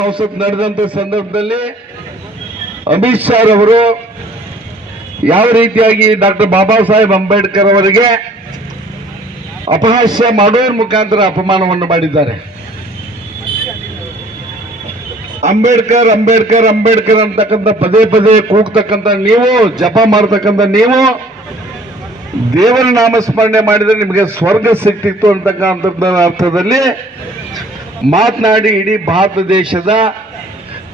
ಸಂಸತ್ ನಡೆದಂತ ಸಂದರ್ಭದಲ್ಲಿ ಅಮಿತ್ ಶಾ ಅವರು ಯಾವ ರೀತಿಯಾಗಿ ಡಾಕ್ಟರ್ ಬಾಬಾ ಸಾಹೇಬ್ ಅಂಬೇಡ್ಕರ್ ಅವರಿಗೆ ಅಪಹಾಸ್ಯ ಮಾಡುವ ಮುಖಾಂತರ ಅಪಮಾನವನ್ನು ಮಾಡಿದ್ದಾರೆ. ಅಂಬೇಡ್ಕರ್ ಅಂಬೇಡ್ಕರ್ ಅಂಬೇಡ್ಕರ್ ಅಂತಕ್ಕಂಥ ಪದೇ ಪದೇ ಕೂಗ್ತಕ್ಕಂಥ ನೀವು, ಜಪ ಮಾಡ್ತಕ್ಕಂಥ ನೀವು, ದೇವರ ನಾಮಸ್ಮರಣೆ ಮಾಡಿದರೆ ನಿಮಗೆ ಸ್ವರ್ಗ ಸಿಕ್ತಿತ್ತು ಅಂತಕ್ಕಂಥ ಅರ್ಥದಲ್ಲಿ ಮಾತನಾಡಿ ಇಡೀ ಭಾರತ ದೇಶದ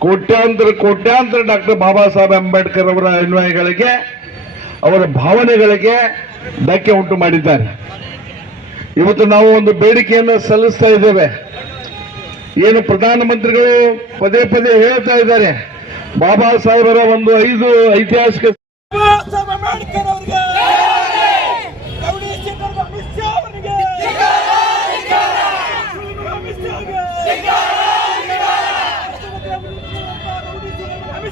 ಕೋಟ್ಯಾಂತರ ಕೋಟ್ಯಾಂತರ ಡಾಕ್ಟರ್ ಬಾಬಾ ಸಾಹೇಬ್ ಅಂಬೇಡ್ಕರ್ ಅವರ ಅನ್ವಯಗಳಿಗೆ, ಅವರ ಭಾವನೆಗಳಿಗೆ ಧಕ್ಕೆ ಉಂಟು ಮಾಡಿದ್ದಾರೆ. ಇವತ್ತು ನಾವು ಒಂದು ಬೇಡಿಕೆಯನ್ನು ಸಲ್ಲಿಸ್ತಾ ಇದ್ದೇವೆ. ಏನು ಪ್ರಧಾನಮಂತ್ರಿಗಳು ಪದೇ ಪದೇ ಹೇಳ್ತಾ ಇದ್ದಾರೆ, ಬಾಬಾ ಸಾಹೇಬರ ಒಂದು ಐದು ಐತಿಹಾಸಿಕ ಸಾಹೇಬ್ ಅಂಬೇಡ್ಕರ್ ಅವರಿಗೆ ರೌಡಿ ಶೀಟರ್ ಅಮಿತ್ ಶಾ ಅವರಿಗೆ ಅಮಿತ್ ಶಾ ಅವರಿಗೆ ರೌಡಿ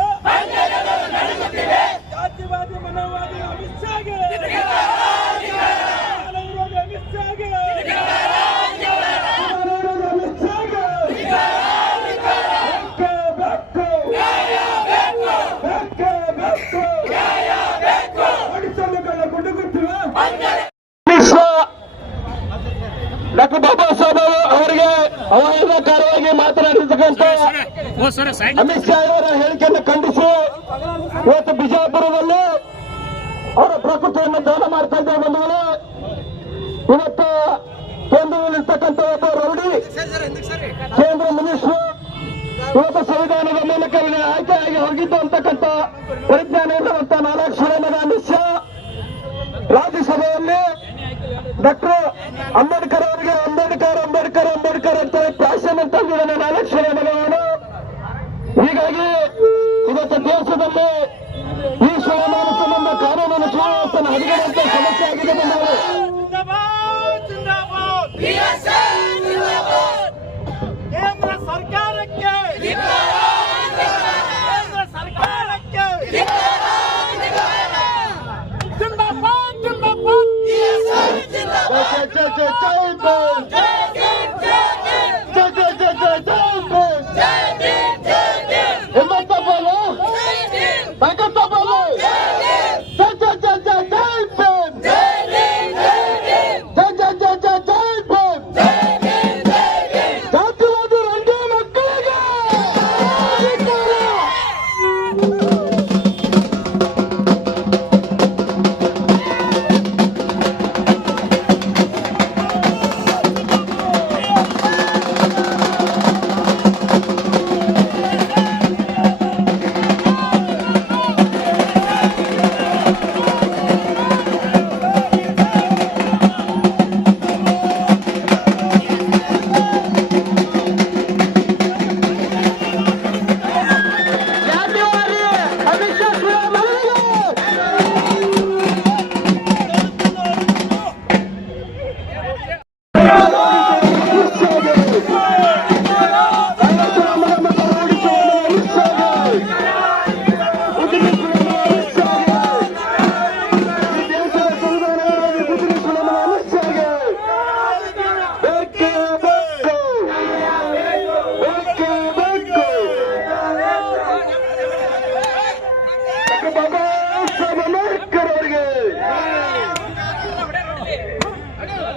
ಡಾಕ್ಟರ್ ಬಾಬಾ ಸಾಹೇಬ್ ಅವರಿಗೆ ಅವಹೇಳನಕಾರವಾಗಿ ಮಾತನಾಡಿರ್ತಕ್ಕಂಥ ಅಮಿತ್ ಶಾ ಅವರ ಹೇಳಿಕೆಯನ್ನು ಖಂಡಿಸಿ. ಇವತ್ತು ಬಿಜಾಪುರದಲ್ಲಿ ಅವರ ಪ್ರಕೃತಿಯನ್ನು ದಾನ ಮಾಡ್ತಾ ಇದ್ದಾರೆ ಬಂಧುಗಳು ಇವತ್ತು ಕೇಂದ್ರದಲ್ಲಿರ್ತಕ್ಕಂಥ ಒಬ್ಬ ರೌಡಿ ಕೇಂದ್ರ ಮಿನಿಸ್ಟ್ರು ಇವತ್ತು ಸಂವಿಧಾನದ ಮೂಲಕ ಆಯ್ಕೆಯಾಗಿ ಹೋಗಿದ್ದು ಅಂತಕ್ಕಂಥ ಪರಿಜ್ಞಾನ ಇರುವಂತ ನಾಲ್ಕು ಅಮಿತ್ ಶಾ. ರಾಜ್ಯಸಭೆಯಲ್ಲಿ ಡಾಕ್ಟರ್ ಅಂಬೇಡ್ಕರ್ ಅಂಬೇಡ್ಕರ್ ಪ್ಯಾಷನ್ ಅಂತ ಅಂದಿದ್ದಾನೆ ಹೀಗಾಗಿ ಇವತ್ತು ದೇಶದಲ್ಲಿ ಈ ಶಿವಮಾನ ಸಂಬಂಧ ಕಾನೂನಿನ ಹದಿಗೆಡುವಂತ ಸಮಸ್ಯೆ ಆಗಿದೆ ಬಂದವರು.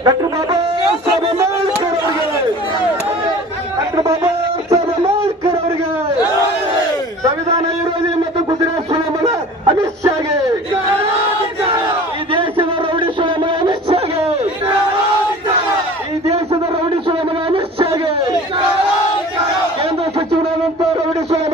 டாக்டர் பாபா சாஹிப் அம்பேத்கர் அவர்கள் டாக்டர் பாபா சாஹிப் அம்பேத்கர் அவர்கள் ಸಂವಿಧಾನ ವಿರೋಧಿ ಮತ್ತು ಕುದುರೆ ಸುಲಭದ ಅಮಿತ್ ಶಾಗೆ ಈ ದೇಶದ ರೌಡಿ ಸುಲಭದ ಅಮಿತ್ ಶಾಗೆ ಈ ದೇಶದ ರೌಡಿ ಸುಲಭದ ಅಮಿತ್ ಶಾಗೆ ಕೇಂದ್ರ ಸಚಿವರಾದಂತಹ ರೌಡಿ ಸುಲಭ